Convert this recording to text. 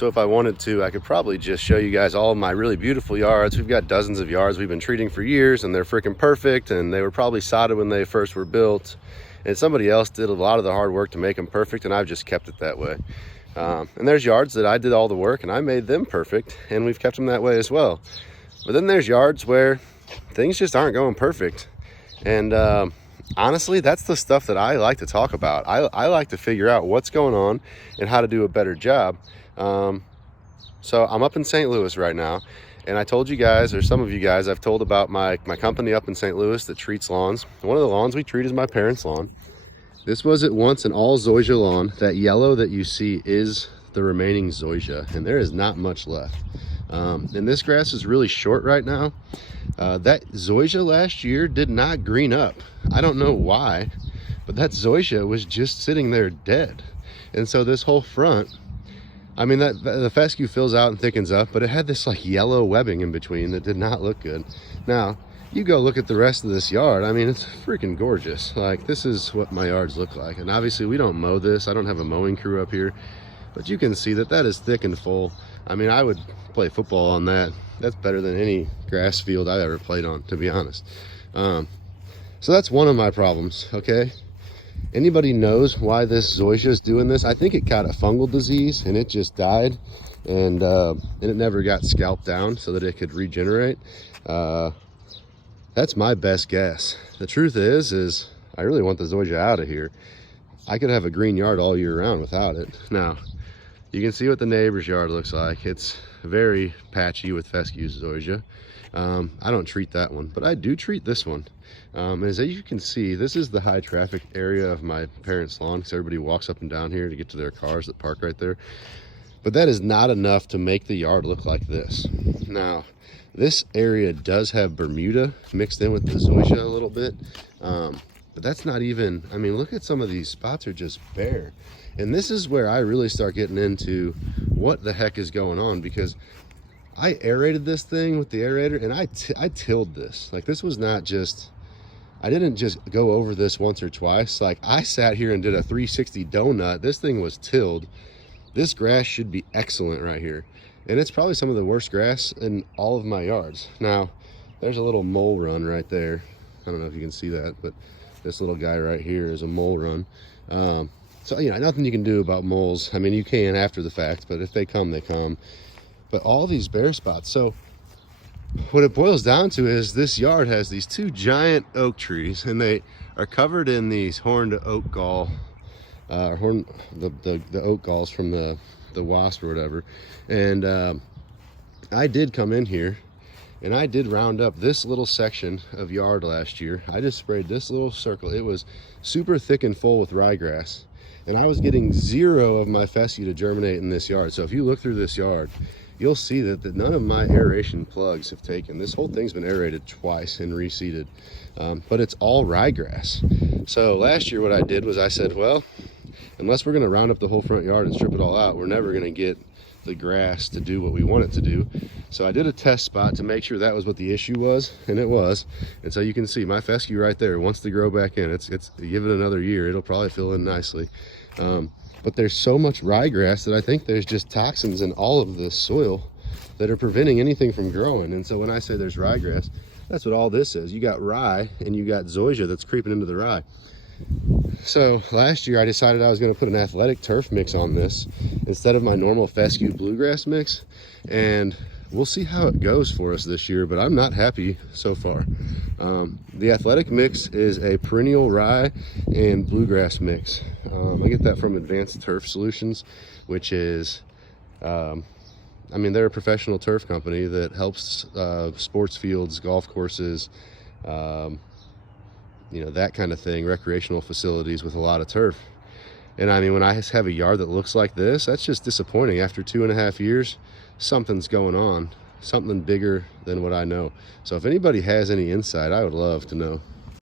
So if I wanted to, I could probably just show you guys all of my really beautiful yards. We've got dozens of yards we've been treating for years, and they're freaking perfect, and they were probably sodded when they first were built, and somebody else did a lot of the hard work to make them perfect, and I've just kept it that way. And there's yards that I did all the work and I made them perfect, and we've kept them that way as well. But then there's yards where things just aren't going perfect, and honestly, that's the stuff that I like to talk about. I like to figure out what's going on and how to do a better job. So I'm up in St. Louis right now, and I told you guys, or some of you guys, I've told about my company up in St. Louis that treats lawns. One of the lawns we treat is my parents' lawn. This was at once an all zoysia lawn. That yellow that you see is the remaining zoysia, and there is not much left. And this grass is really short right now. That zoysia last year did not green up. I don't know why, but that zoysia was just sitting there dead. And so this whole front, I mean, the fescue fills out and thickens up, but it had this like yellow webbing in between that did not look good. Now, you go look at the rest of this yard. I mean, it's freaking gorgeous. Like, this is what my yards look like. And obviously we don't mow this. I don't have a mowing crew up here, but you can see that that is thick and full. I mean, I would play football on that. That's better than any grass field I've ever played on, to be honest. So that's one of my problems, okay? Anybody knows why this zoysia is doing this? I think it caught a fungal disease and it just died, and it never got scalped down so that it could regenerate. That's my best guess. The truth is I really want the zoysia out of here. I could have a green yard all year round without it. Now, you can see what the neighbor's yard looks like. It's very patchy with fescue zoysia. I don't treat that one, but I do treat this one. As you can see, this is the high traffic area of my parents' lawn, because everybody walks up and down here to get to their cars that park right there. But that is not enough to make the yard look like this. Now, this area does have Bermuda mixed in with the zoysia a little bit, but that's not even, I mean, look at some of these spots are just bare. And this is where I really start getting into what the heck is going on, because I aerated this thing with the aerator, and I tilled this. Like, this was not just, I didn't just go over this once or twice. Like, I sat here and did a 360 donut. This thing was tilled. This grass should be excellent right here. And it's probably some of the worst grass in all of my yards. Now, there's a little mole run right there. I don't know if you can see that, but this little guy right here is a mole run. So, you know, nothing you can do about moles. I mean, you can after the fact, but if they come, they come. But all these bare spots. So what it boils down to is this yard has these two giant oak trees, and they are covered in these horned oak gall, the oak galls from the wasp or whatever. And I did come in here and I did round up this little section of yard last year. I just sprayed this little circle. It was super thick and full with ryegrass, and I was getting zero of my fescue to germinate in this yard. So if you look through this yard, you'll see that none of my aeration plugs have taken. This whole thing's been aerated twice and reseeded, but it's all ryegrass. So last year what I did was I said, well, unless we're gonna round up the whole front yard and strip it all out, we're never gonna get the grass to do what we want it to do. So I did a test spot to make sure that was what the issue was, and it was. And so you can see my fescue right there wants to grow back in. It's give it another year, it'll probably fill in nicely. But there's so much ryegrass that I think there's just toxins in all of the soil that are preventing anything from growing. And so when I say there's ryegrass, that's what all this is. You got rye and you got zoysia that's creeping into the rye. So last year I decided I was going to put an athletic turf mix on this instead of my normal fescue bluegrass mix, and we'll see how it goes for us this year, but I'm not happy so far. The athletic mix is a perennial rye and bluegrass mix. I get that from Advanced Turf Solutions, which is, I mean, they're a professional turf company that helps sports fields, golf courses, you know, that kind of thing, recreational facilities with a lot of turf. And I mean, when I have a yard that looks like this, that's just disappointing. After 2.5 years, something's going on, something bigger than what I know. So if anybody has any insight, I would love to know.